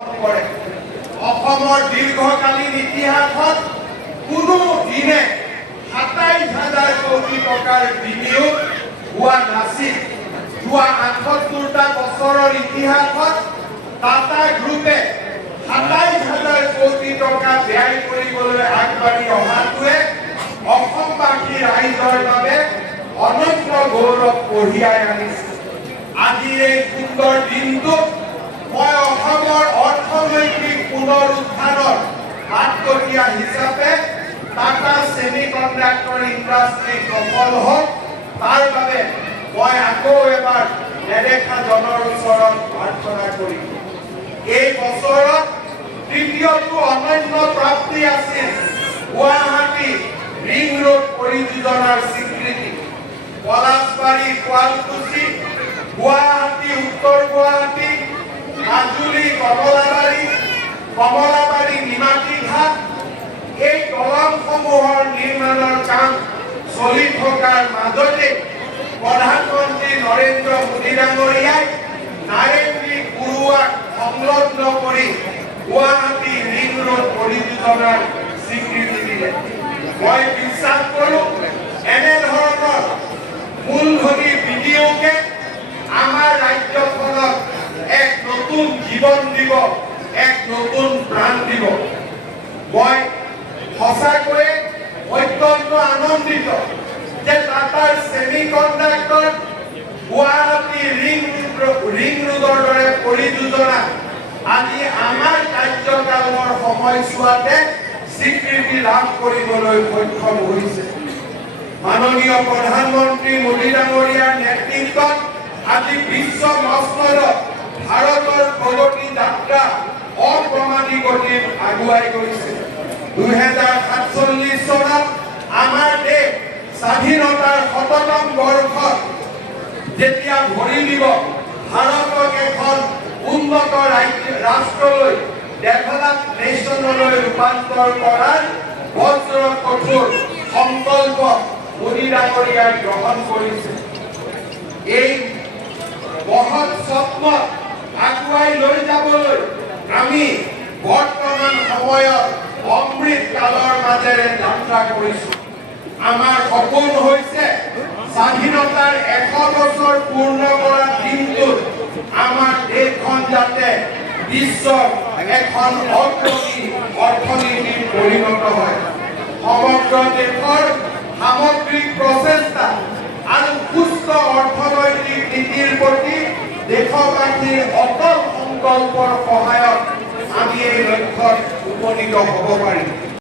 কৰে। অসমৰ দীৰ্ঘকালীন ইতিহাসত কোনো দিনে ২৭,০০০ কোটি টকাৰ বিনিয়োগ হোৱা নাছিল। যোৱা ৭৮টা বছৰৰ ইতিহাসত টাটা গ্ৰুপে ২৭,০০০ কোটি টকা ব্যয় কৰিবলৈ আগবাঢ়ি অহাটোৱে অসমবাসী ৰাইজৰ বাবে অনন্য গৌৰৱ কঢ়িয়াই আনিছে। আজিৰ এই সুন্দৰ দিনটোত মই অসমৰ অৰ্থনৈতিক পুনৰুত্থানৰ হাতকটীয়া হিচাপে টাটা ছেমিকণ্ডাক্টৰ ইণ্ডাষ্ট্ৰী সফল হওক তাৰ বাবে মই আকৌ এবাৰ নেদেখাজনৰ ওচৰত প্ৰাৰ্থনা কৰিম। এই বছৰত তৃতীয়টো অনন্য প্ৰাপ্তি আছিল গুৱাহাটী ৰিং ৰোড পৰিযোজনাৰ স্বীকৃতি। পলাশবাৰী শুৱালকুছি, গুৱাহাটী উত্তৰ গুৱাহাটী, মাজুলী কমলাবাৰী নিমাতী ঘাট এই দলংসমূহৰ নিৰ্মাণৰ কাম চলি থকাৰ মাজতে প্ৰধানমন্ত্ৰী নৰেন্দ্ৰ মোদী ডাঙৰীয়াই নাৰেংগী কুৰুৱাক সংলগ্ন কৰি গুৱাহাটী ৰিং ৰোড পৰিযোজনাৰ স্বীকৃতি দিলে। মই বিশ্বাস কৰোঁ এনেধৰণৰ মূলধনী বিনিয়োগে আমাৰ ৰাজ্যখনক এক নতুন জীৱন দিব, এক নতুন প্ৰাণ দিব। মই সঁচাকৈয়ে অত্যন্ত আনন্দিত যে টাটাৰ ছেমিকণ্ডাক্টৰ গুৱাহাটী ৰিং ৰোডৰ দৰে পৰিযোজনা আজি আমাৰ কাৰ্যকালৰ সময়ছোৱাতে স্বীকৃতি লাভ কৰিবলৈ সক্ষম হৈছে। মাননীয় প্ৰধানমন্ত্ৰী মোদী ডাঙৰীয়াৰ নেতৃত্বত আজি বিশ্ব মসনদত ভাৰতৰ প্ৰগতি যাত্ৰা অপ্ৰমাণী গতিত আগুৱাই গৈছে। ২০৪৭ চনত আমাৰ দেশ স্বাধীনতাৰ ১০০তম বৰ্ষত যেতিয়া ভৰি দিব, ভাৰতক এখন উন্নত ৰাষ্ট্ৰলৈ ডেভেলপ নেশ্যনলৈ ৰূপান্তৰ কৰাৰ বজ্ৰ কঠোৰ সংকল্প মোদী ডাঙৰীয়াই গ্ৰহণ কৰিছে। এই মহৎ স্বপ্নক আগুৱাই লৈ যাবলৈ আমি বৰ্তমান সময়ত অমৃত কালৰ মাজেৰে যাত্ৰা কৰিছো। আমাৰ সপোন হৈছে স্বাধীনতাৰ ১০০ বছৰ পূৰ্ণ কৰা দিনটোত আমাৰ দেশখন যাতে বিশ্বৰ এখন অগ্ৰণী অৰ্থনীতিত পৰিণত হয়। সমগ্ৰ দেশৰ সামগ্ৰিক প্ৰচেষ্টা আৰু সুস্থ অৰ্থনৈতিক নীতিৰ প্ৰতি দেশবাসীৰ অটল সংকল্পৰ সহায়ত আমি এই লক্ষ্যত উপনীত হ'ব পাৰিম।